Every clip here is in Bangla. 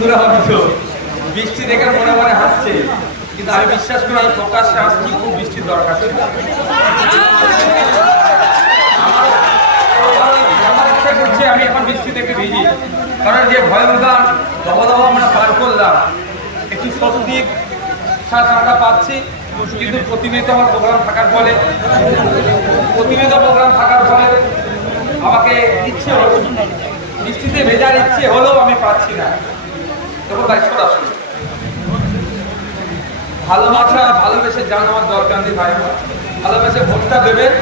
বন্ধুরা হয়তো বৃষ্টি দেখে মনে মনে হাসছে, কিন্তু আমি বিশ্বাস করি আমি প্রকাশ্যে আসছি খুব বৃষ্টির দরকার ছিল। আমার ইচ্ছা করছে আমি এখন বৃষ্টি থেকে ভিজি, কারণ যে ভয়ঙ্কর দবাদবা আমরা পার করলাম একটু স্বস্তির শ্বাস আমরা পাচ্ছি। কিন্তু প্রতিনিয়ত আমার প্রোগ্রাম থাকার ফলে আমাকে ইচ্ছে হলো বৃষ্টিতে ভেজার ইচ্ছে হলেও আমি পাচ্ছি না। তখন দায়িত্বটা আসলে ভালোবাসা ভালোবেসে জান আমার দরকার নেই ভাই, ভালোবেসে ভোটটা দেবেন।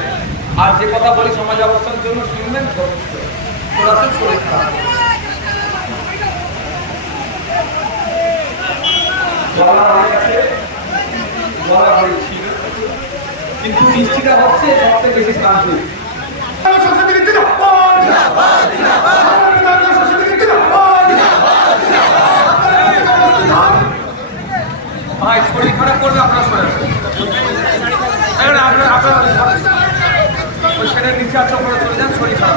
আর যে কথা বলি সমাজ অবস্থার জন্য শুনবেন, কিন্তু বৃষ্টিটা হচ্ছে সবথেকে বেশি শান্ত। ভাই শরীর খারাপ করবে আপনার শরীর, আপনার সেটা নিচে আচ্ছা করে চলে যান, শরীর খারাপ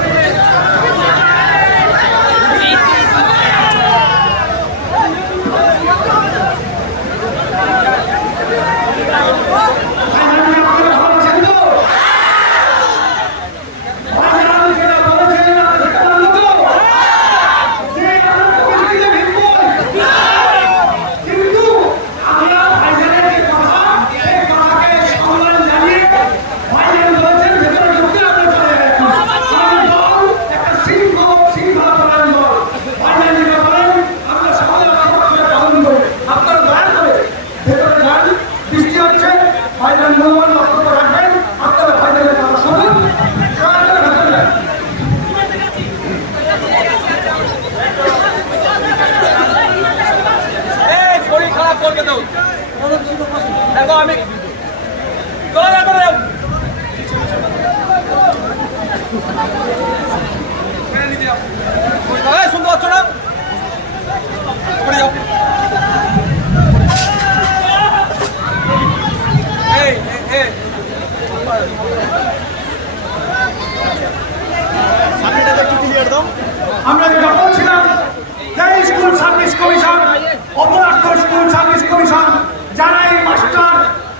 দেখো আমি শুনতে পাচ্ছ না, আমরা যেটা বলছিলাম স্কুল সার্ভিস কমিশন, অপরাধ স্কুল সার্ভিস কমিশন, যারা এই মাস্টার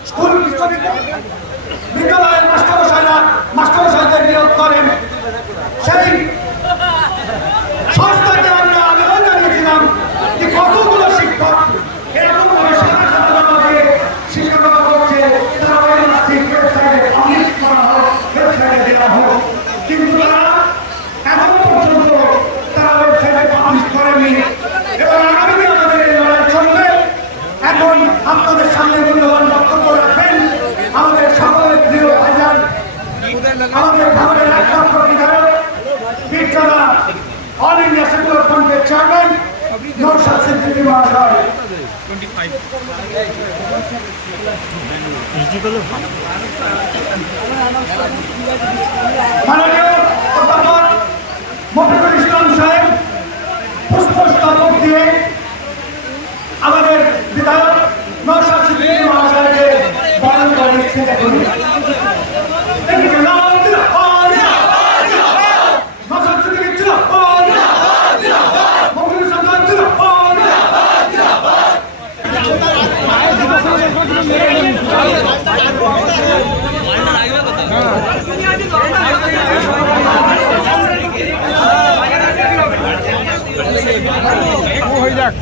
স্কুল বিদ্যালয়ের মাস্টারমশাইদের নিয়োগ করেন, সেই সংস্থাকে আমরা আবেদন জানিয়েছিলাম যে কতগুলো শিক্ষক এরকম ভাবে শিক্ষকতা করছে, তারা ওয়েবসাইটে পাবলিশ করা হোক, ওয়েবসাইটে দেওয়া হোক, কিন্তু তারা এখনো পর্যন্ত তারা ওয়েবসাইটে পাবলিশ করেনি। এবং আগামী আমাদের এই লড়াই চলবে। এখন আপনাদের সামনে মূল্যবান বক্তব্য রাখবেন আমাদের সকলের প্রিয় ভাইজান, আমাদের ভারতের একমাত্র বিধায়ক বীরচন্দ্র অল ইন্ডিয়া সেকুলার ফ্রন্টের চেয়ারম্যান নওশাদ সিদ্দিকী মহাশয়। মাননীয় অধ্যাপক মফিকুল ইসলাম সাহেব পুষ্পস্তবক দিয়ে আমাদের বিধায়ক নওশাদ সিদ্দিকী মহাশয়কে বরণ করে নিশ্চিত করুন। হয়ে যাক